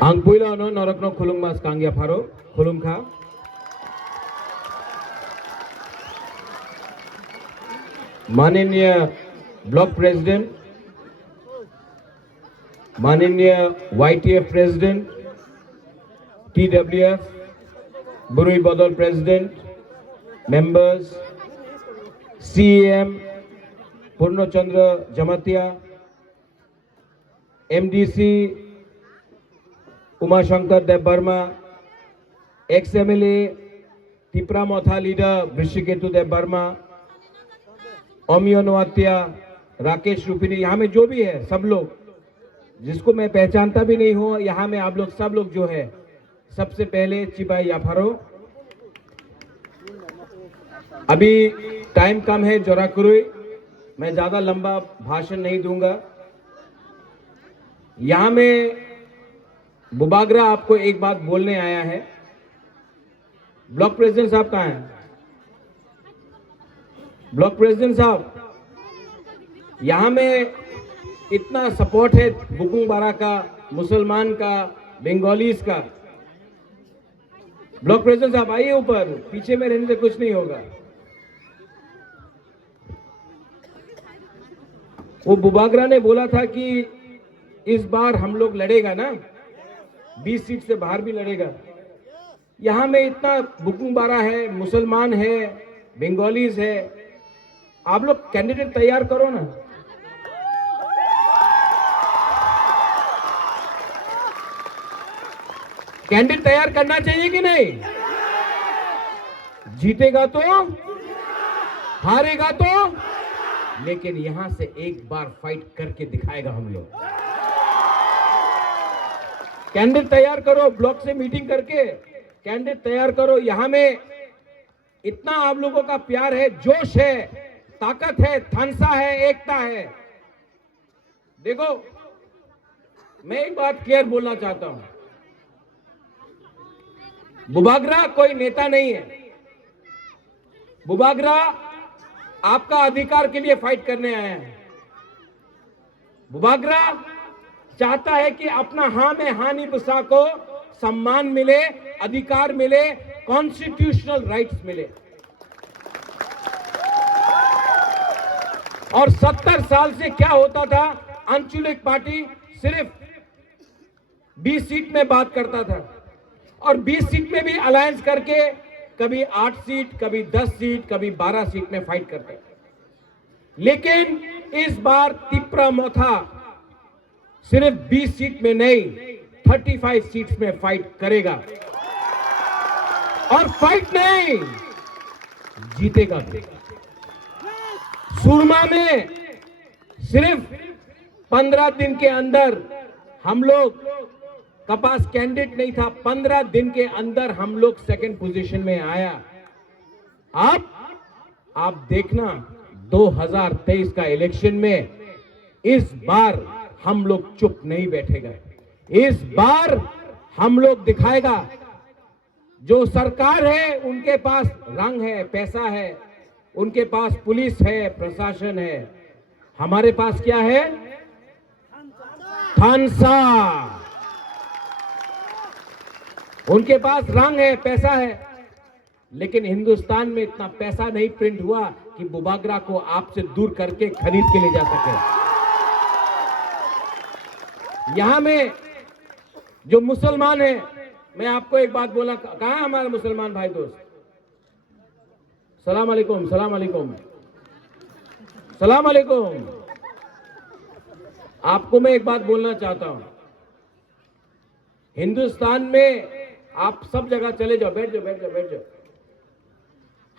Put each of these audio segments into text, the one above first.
Ang puila no norok no khulung mas kangya pharo khulung kha. माननीय block president, माननीय YTF president, TWF, बुरुई बदल president, members, CEM, Purnachandra Jamatia, MDC, Umashankar Debbarma, XMLA, Tipra Motha leader Vrishiketu Debbarma, ओमियोनवात्या, राकेश रूपिनी, यहाँ में जो भी है सब लोग, जिसको मैं पहचानता भी नहीं हूँ, यहाँ में आप लोग सब लोग जो है, सबसे पहले चिबाई याफारो। अभी टाइम कम है जोराकुरुई, मैं ज्यादा लंबा भाषण नहीं दूंगा। यहाँ में बुबागरा आपको एक बात बोलने आया है। ब्लॉक प्रेसिडेंट साहब कहाँ हैं? ब्लॉक प्रेसिडेंट साहब, यहाँ में इतना सपोर्ट है बुकुंग बारा का, मुसलमान का, बंगालीज का। ब्लॉक प्रेसिडेंट साहब आइए ऊपर, पीछे में रहने से कुछ नहीं होगा। वो बुबागरा ने बोला था कि इस बार हम लोग लड़ेगा ना, 20 सीट से बाहर भी लड़ेगा। यहाँ में इतना बुकुंग बारा है, मुसलमान है, बंगालीज है, आप लोग कैंडिडेट तैयार करो ना। कैंडिडेट तैयार करना चाहिए कि नहीं? जीतेगा तो, हारेगा तो, लेकिन यहां से एक बार फाइट करके दिखाएगा हम लोग। कैंडिडेट तैयार करो, ब्लॉक से मीटिंग करके कैंडिडेट तैयार करो। यहां में इतना आप लोगों का प्यार है, जोश है, ताकत है, थानसा है, एकता है। देखो, मैं एक बात क्लियर बोलना चाहता हूं, बुबागरा कोई नेता नहीं है। बुबागरा आपका अधिकार के लिए फाइट करने आया है। बुबागरा चाहता है कि अपना हाँ में हानि बुसा को सम्मान मिले, अधिकार मिले, कॉन्स्टिट्यूशनल राइट्स मिले। और 70 साल से क्या होता था, आंचलिक पार्टी सिर्फ 20 सीट में बात करता था, और 20 सीट में भी अलायंस करके कभी 8 सीट, कभी 10 सीट, कभी 12 सीट में फाइट करते थे। लेकिन इस बार तिप्रामोथा सिर्फ 20 सीट में नहीं, 35 सीट्स में फाइट करेगा। और फाइट नहीं, जीतेगा भी। सुरमा में सिर्फ 15 दिन के अंदर हम लोग का पास कैंडिडेट नहीं था, 15 दिन के अंदर हम लोग सेकंड पोजीशन में आया। अब आप देखना 2023 का इलेक्शन में इस बार हम लोग चुप नहीं बैठेगा। इस बार हम लोग दिखाएगा, जो सरकार है उनके पास रंग है, पैसा है, उनके पास पुलिस है, प्रशासन है, हमारे पास क्या है? थानसा। उनके पास रंग है, पैसा है, लेकिन हिंदुस्तान में इतना पैसा नहीं प्रिंट हुआ कि बुबागरा को आपसे दूर करके खरीद के ले जा सके। यहां में जो मुसलमान है, मैं आपको एक बात बोला, कहां है हमारे मुसलमान भाई दोस्त? सलाम अलैकुम, सलाम अलैकुम, सलाम अलैकुम। आपको मैं एक बात बोलना चाहता हूं, हिंदुस्तान में आप सब जगह चले जाओ, बैठ जाओ, बैठ जाओ, बैठ जाओ।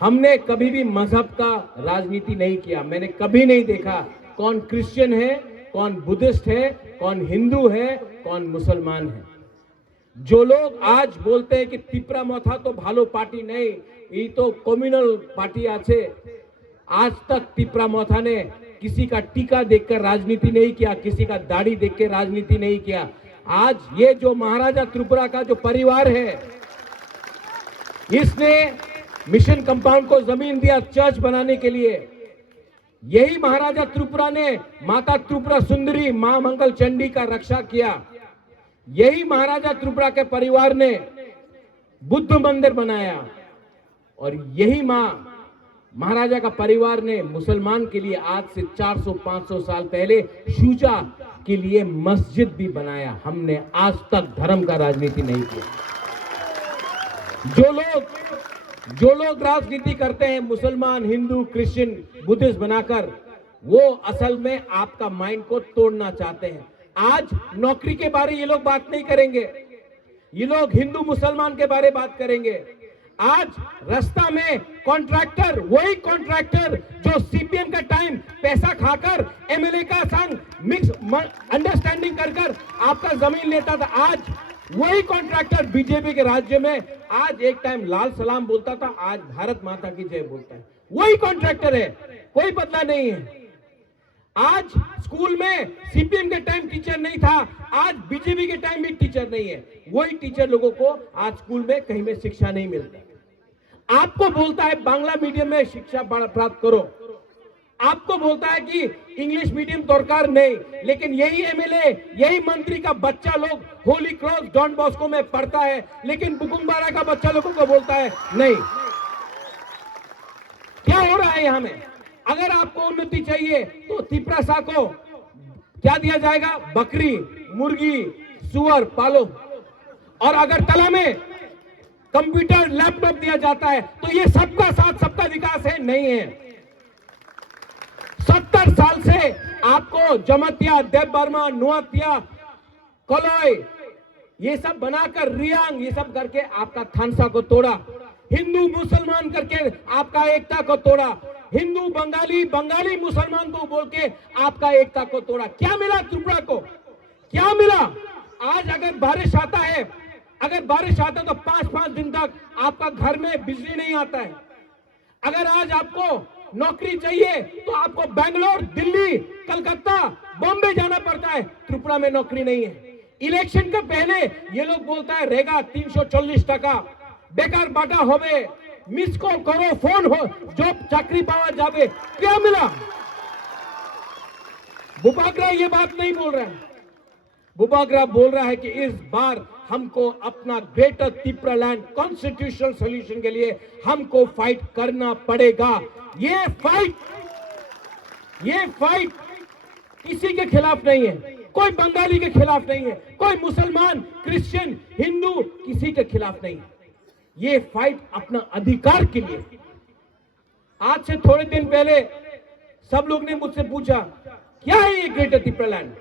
हमने कभी भी मजहब का राजनीति नहीं किया। मैंने कभी नहीं देखा कौन क्रिश्चियन है, कौन बुद्धिस्ट है, कौन हिंदू है, कौन मुसलमान है। जो लोग आज बोलते हैं कि तिप्रामोथा तो भालो पार्टी नहीं, ये तो कम्युनल पार्टी आछे, आज तक तिप्रामोथा ने किसी का टीका देखकर राजनीति नहीं किया, किसी का दाढ़ी देख के राजनीति नहीं किया। आज ये जो महाराजा त्रिपुरा का जो परिवार है, इसने मिशन कंपाउंड को जमीन दिया चर्च बनाने के लिए। यही महाराजा त्रिपुरा ने माता त्रिपुरा सुंदरी मां मंगल चंडी का रक्षा किया। यही महाराजा त्रिपुरा के परिवार ने बुद्ध मंदिर बनाया और यही महाराजा का परिवार ने मुसलमान के लिए आज से 400-500 साल पहले शुजा के लिए मस्जिद भी बनाया। हमने आज तक धर्म का राजनीति नहीं किया। जो लोग राजनीति करते हैं मुसलमान, हिंदू, क्रिश्चियन, बुद्धिस्ट बनाकर, वो असल में आपका माइंड को तोड़ना चाहते हैं। आज नौकरी के बारे ये लोग बात नहीं करेंगे, ये लोग हिंदू मुसलमान के बारे बात करेंगे। आज रास्ता में कॉन्ट्रैक्टर, वही कॉन्ट्रैक्टर जो सीपीएम का टाइम पैसा खाकर एमएलए का संग मिक्स अंडरस्टैंडिंग कर आपका जमीन लेता था, आज वही कॉन्ट्रैक्टर बीजेपी के राज्य में आज एक टाइम लाल सलाम बोलता था, आज भारत माता की जय बोलता है। वही कॉन्ट्रैक्टर है, कोई बदला नहीं है। आज स्कूल में सीपीएम के टाइम टीचर नहीं था, आज बीजेपी के टाइम भी टीचर नहीं है। वही टीचर लोगों को आज स्कूल में कहीं में शिक्षा नहीं मिलती। आपको बोलता है बांग्ला मीडियम में शिक्षा प्राप्त करो, आपको बोलता है कि इंग्लिश मीडियम दरकार नहीं, लेकिन यही एमएलए, यही मंत्री का बच्चा लोग होली क्रॉस डॉन बॉस्को में पढ़ता है, लेकिन बुकुमबारा का बच्चा लोगों को बोलता है नहीं। क्या हो रहा है यहां में? अगर आपको उन्नति चाहिए तो तिपरासा को क्या दिया जाएगा? बकरी, मुर्गी, सुअर पालो। और अगर तला में कंप्यूटर, लैपटॉप दिया जाता है तो ये सबका साथ सबका विकास है? नहीं है। 70 साल से आपको जमतिया, देव बर्मा, नुआतिया, कलोय ये सब बनाकर, रियांग ये सब करके आपका थानसा को तोड़ा, हिंदू मुसलमान करके आपका एकता को तोड़ा, हिंदू बंगाली, बंगाली मुसलमान को बोल के आपका एकता को तोड़ा। क्या मिला त्रिपुरा को? क्या मिला? आज अगर बारिश आता है, तो 5-5 दिन तक आपका घर में बिजली नहीं आता है। अगर आज आपको नौकरी चाहिए तो आपको बेंगलोर, दिल्ली, कलकत्ता, बॉम्बे जाना पड़ता है, त्रिपुरा में नौकरी नहीं है। इलेक्शन के पहले ये लोग बोलता है रेगा 340 टका बेकार बाटा होवे, मिस कॉल करो, फोन हो, जॉब चाकरी पावा जावे। क्या मिला? बुबागरा ये बात नहीं बोल रहा है। बुबागरा बोल रहा है कि इस बार हमको अपना greater Tripura land constitutional solution के लिए हमको फाइट करना पड़ेगा। ये फाइट किसी के खिलाफ नहीं है, कोई बंगाली के खिलाफ नहीं है, कोई मुसलमान, क्रिश्चियन, हिंदू किसी के खिलाफ नहीं है। ये फाइट अपना अधिकार के लिए। आज से थोड़े दिन पहले सब लोग ने मुझसे पूछा क्या है ये ग्रेटर त्रिपुरा लैंड,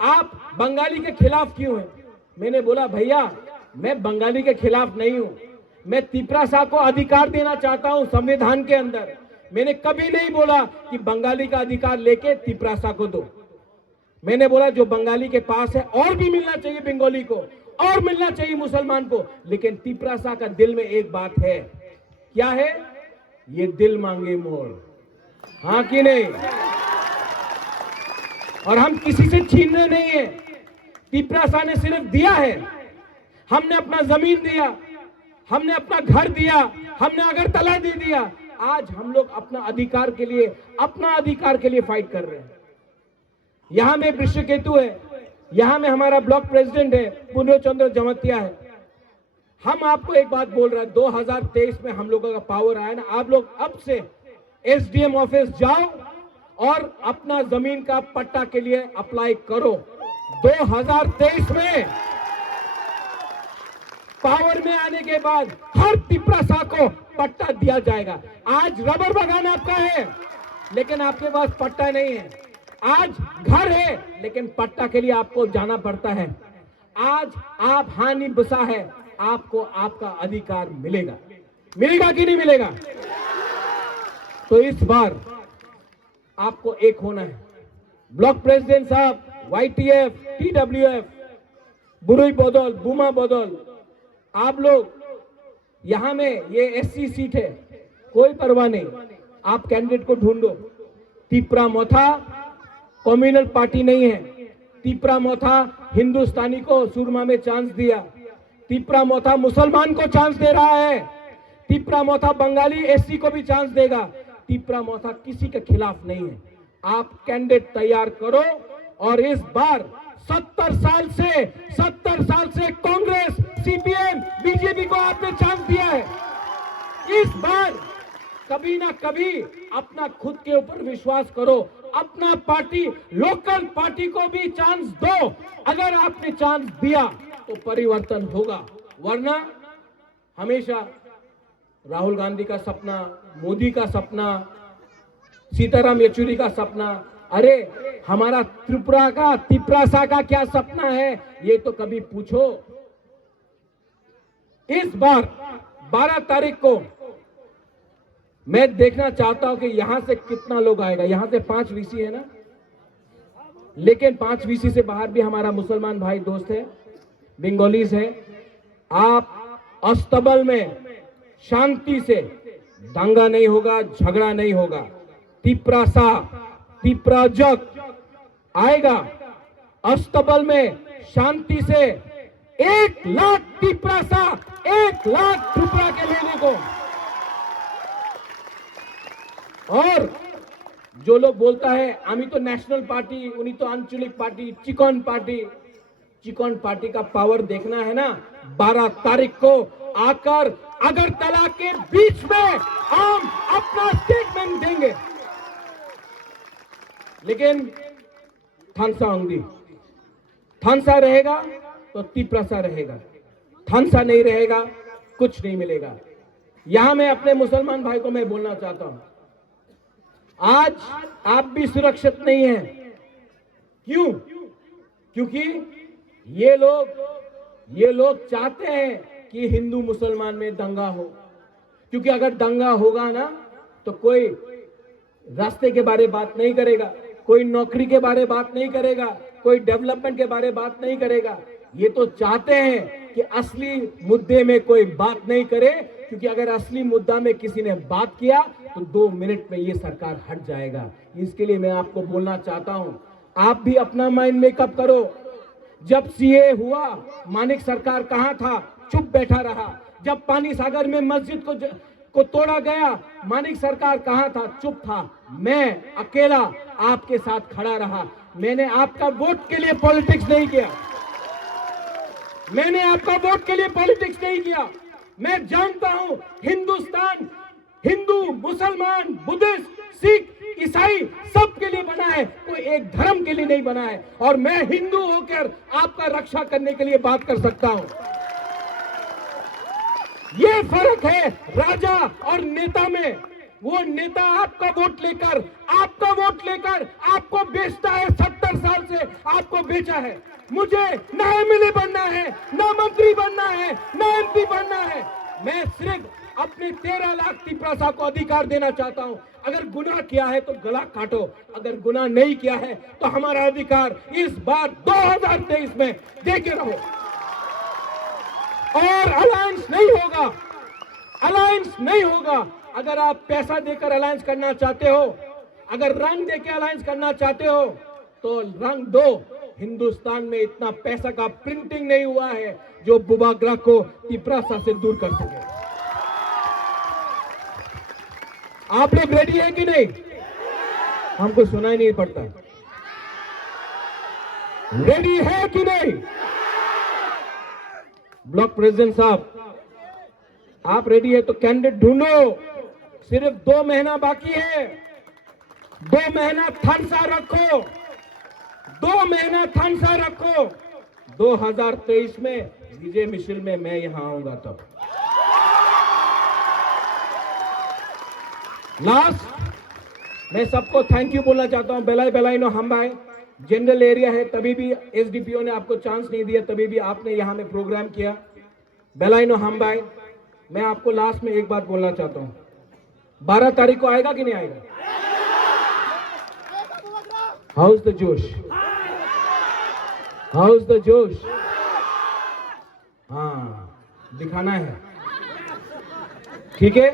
आप बंगाली के खिलाफ क्यों हैं? मैंने बोला भैया मैं बंगाली के खिलाफ नहीं हूं, मैं तिपरासा को अधिकार देना चाहता हूं संविधान के अंदर। मैंने कभी नहीं बोला कि बंगाली का अधिकार लेके तिपरासा को दो। मैंने बोला जो बंगाली के पास है और भी मिलना चाहिए बंगाली को, और मिलना चाहिए मुसलमान को, लेकिन तिपरासा का दिल में एक बात है। क्या है? ये दिल मांगे मोर, हाँ कि नहीं? और हम किसी से छीनने नहीं है। तिपरासा ने सिर्फ दिया है, हमने अपना जमीन दिया, हमने अपना घर दिया, हमने अगरतला दे दिया। आज हम लोग अपना अधिकार के लिए फाइट कर रहे हैं। यहां में वृषकेतु है, यहां में हमारा ब्लॉक प्रेसिडेंट है, पूर्णचंद्र जमतिया है। हम आपको एक बात बोल रहे हैं, 2023 में हम लोगों का पावर आया ना, आप लोग अब से एसडीएम ऑफिस जाओ और अपना जमीन का पट्टा के लिए अप्लाई करो। 2023 में पावर में आने के बाद हर तिपरासा को पट्टा दिया जाएगा। आज रबर बागान आपका है लेकिन आपके पास पट्टा नहीं है, आज घर है लेकिन पट्टा के लिए आपको जाना पड़ता है। आज आप हानि बसा है, आपको आपका अधिकार मिलेगा, मिलेगा कि नहीं मिलेगा? तो इस बार आपको एक होना है। ब्लॉक प्रेसिडेंट साहब, वाईटीएफ, टीडब्ल्यूएफ, बुरुई बदौल, बुमा बदौल, आप लोग यहां में ये एससी सीट है, कोई परवाह नहीं, आप कैंडिडेट को ढूंढो। तिपरा मोथा कम्युनल पार्टी नहीं है, तिपरा मोथा हिंदुस्तानी को सुरमा में चांस दिया, तिपरा मोथा मुसलमान को चांस दे रहा है, तिपरा मोथा बंगाली एससी को भी चांस देगा। तिपरा मोथा किसी के खिलाफ नहीं है। आप कैंडिडेट तैयार करो और इस बार 70 साल से कांग्रेस, सीपीएम, बीजेपी को आपने चांस दिया है। इस बार कभी ना कभी अपना खुद के ऊपर विश्वास करो, अपना पार्टी, लोकल पार्टी को भी चांस दो। अगर आपने चांस दिया तो परिवर्तन होगा, वरना हमेशा राहुल गांधी का सपना, मोदी का सपना, सीताराम येचुरी का सपना, अरे हमारा तिपरासा का क्या सपना है, ये तो कभी पूछो। इस बार 12 तारीख को मैं देखना चाहता हूं कि यहां से कितना लोग आएगा। यहां से 5 वीसी है ना, लेकिन 5 वीसी से बाहर भी हमारा मुसलमान भाई दोस्त है, बंगालीज है। आप अस्तबल में शांति से, दंगा नहीं होगा, झगड़ा नहीं होगा। तिपराजक आएगा अस्तबल में शांति से 1 लाख तिपरासा, 1 लाख त्रिपुरा के लेने को। और जो लोग बोलता है आमी तो नेशनल पार्टी, उन्हीं तो आंचलिक पार्टी, चिकन पार्टी का पावर देखना है ना, 12 तारीख को आकर अगरतला के बीच में हम अपना स्टेटमेंट देंगे। लेकिन थानसा रहेगा तो तिपरासा रहेगा, थानसा नहीं रहेगा कुछ नहीं मिलेगा। यहां मैं अपने मुसलमान भाई को मैं बोलना चाहता हूं, आज आप भी सुरक्षित नहीं हैं। क्यों? क्योंकि ये लोग चाहते हैं कि हिंदू मुसलमान में दंगा हो। क्योंकि अगर दंगा होगा ना तो कोई रास्ते के बारे बात नहीं करेगा, कोई नौकरी के बारे बात नहीं करेगा, कोई डेवलपमेंट के बारे बात नहीं करेगा। ये तो चाहते हैं कि असली मुद्दे में कोई बात नहीं करे, क्योंकि अगर असली मुद्दा में किसी ने बात किया तो 2 मिनट में ये सरकार हट जाएगा। इसके लिए मैं आपको बोलना चाहता हूं, आप भी अपना माइंड मेकअप करो। जब सीए हुआ, मानिक सरकार कहां था? चुप बैठा रहा। जब पानी सागर में मस्जिद को तोड़ा गया, मानिक सरकार कहां था? चुप था। मैं अकेला आपके साथ खड़ा रहा। मैंने आपका वोट के लिए पॉलिटिक्स नहीं किया, मैंने आपका वोट के लिए पॉलिटिक्स नहीं किया। मैं जानता हूं हिंदुस्तान हिंदू, मुसलमान, बुद्धिस्ट, सिख, ईसाई सब के लिए बना है, कोई एक धर्म के लिए नहीं बना है। और मैं हिंदू होकर आपका रक्षा करने के लिए बात कर सकता हूं। ये फर्क है राजा और नेता में। वो नेता आपका वोट लेकर आपको बेचता है, 70 साल से आपको बेचा है। मुझे ना एमएलए बनना है, ना मंत्री बनना है, ना एमपी बनना है। मैं सिर्फ अपने 13 लाख तिपरासा को अधिकार देना चाहता हूं। अगर गुनाह किया है तो गला काटो, अगर गुनाह नहीं किया है तो हमारा अधिकार इस बार 2023 में दे के रहो। और अलायंस नहीं होगा। अगर आप पैसा देकर अलायंस करना चाहते हो, अगर रंग देकर अलायंस करना चाहते हो तो रंग दो। हिंदुस्तान में इतना पैसा का प्रिंटिंग नहीं हुआ है जो बुबाग्रा को तिपरासा से दूर कर सके। आप लोग रेडी है कि नहीं? हमको सुनाई नहीं पड़ता। रेडी है कि नहीं? ब्लॉक प्रेसिडेंट साहब, आप रेडी है तो कैंडिडेट ढूंढो। सिर्फ 2 महीना बाकी है। 2 महीना थानसा रखो, 2 महीना थानसा रखो। 2023 में विजय मिशिल में मैं यहां आऊंगा। तब लास्ट मैं सबको थैंक यू बोलना चाहता हूं। बेलाइनो हम्बाई जनरल एरिया है, तभी भी एसडीपीओ ने आपको चांस नहीं दिया, तभी भी आपने यहां में प्रोग्राम किया। बेलाइनो हम्बाई, मैं आपको लास्ट में एक बात बोलना चाहता हूं, 12 तारीख को आएगा कि नहीं आएगा? हाउ इज द जोश? हाउ इज द जोश? हाँ, दिखाना है, ठीक है।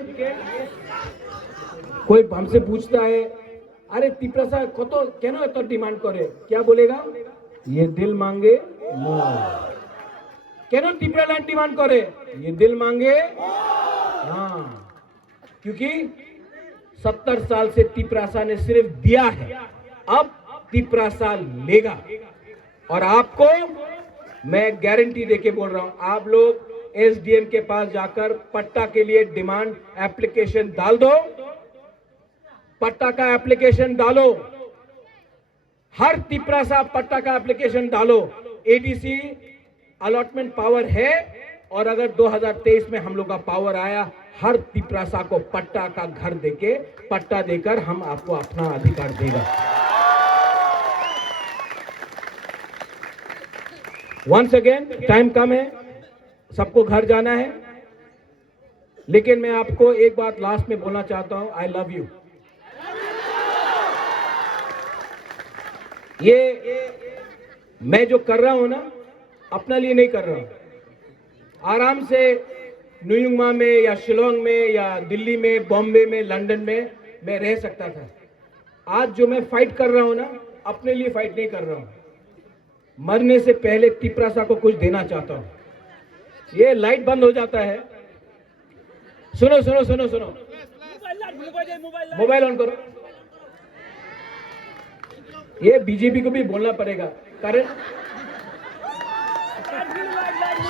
कोई हमसे पूछता है, अरे तिपरासा कत केन एत डिमांड करे, क्या बोलेगा? ये दिल मांगे मोर। केन तिपरालैंड डिमांड करे? ये दिल मांगे। हाँ, क्योंकि 70 साल से तिपरासा ने सिर्फ दिया है, अब तिपरासा लेगा। और आपको मैं गारंटी देके बोल रहा हूं, आप लोग एसडीएम के पास जाकर पट्टा के लिए डिमांड एप्लीकेशन डाल दो, पट्टा का एप्लीकेशन डालो, हर तिपरासा पट्टा का एप्लीकेशन डालो। एडीसी अलॉटमेंट पावर है और अगर 2023 में हम लोग का पावर आया, हर तिपरासा को पट्टा का घर देके, पट्टा देकर हम आपको अपना अधिकार देगा। वंस अगेन, टाइम कम है, सबको घर जाना है, लेकिन मैं आपको एक बात लास्ट में बोलना चाहता हूं, आई लव यू। ये मैं जो कर रहा हूं ना, अपने लिए नहीं कर रहा हूं। आराम से न्यूयॉर्क में या शिलोंग में या दिल्ली में, बॉम्बे में, लंदन में मैं रह सकता था। आज जो मैं फाइट कर रहा हूं ना, अपने लिए फाइट नहीं कर रहा हूं, मरने से पहले तिपरासा को कुछ देना चाहता हूं। ये लाइट बंद हो जाता है, सुनो सुनो सुनो सुनो, मोबाइल ऑन करो। ये बीजेपी को भी बोलना पड़ेगा, कारण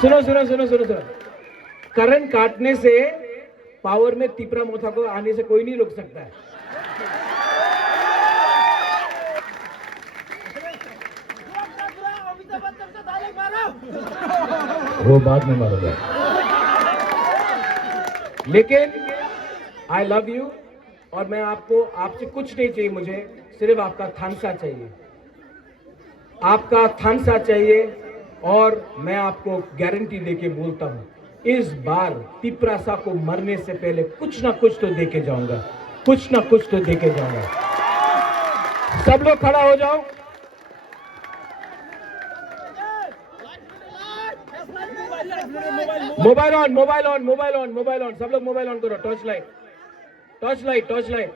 सुनो सुनो सुनो सुनो सुनो, करंट काटने से पावर में तिपरा मोथा को आने से कोई नहीं रोक सकता है। वो बाद में मारोगे, लेकिन आई लव यू और मैं आपको, आपसे कुछ नहीं चाहिए, मुझे सिर्फ आपका थानसा चाहिए, आपका थानसा चाहिए। और मैं आपको गारंटी देके बोलता हूं, इस बार तिपरासा को मरने से पहले कुछ ना कुछ तो देके जाऊंगा, कुछ ना कुछ तो देके जाऊंगा। सब लोग खड़ा हो जाओ। Mobile on, mobile on, mobile on, mobile on, सब लोग मोबाइल ऑन करो। Torch light, torch light, torch light.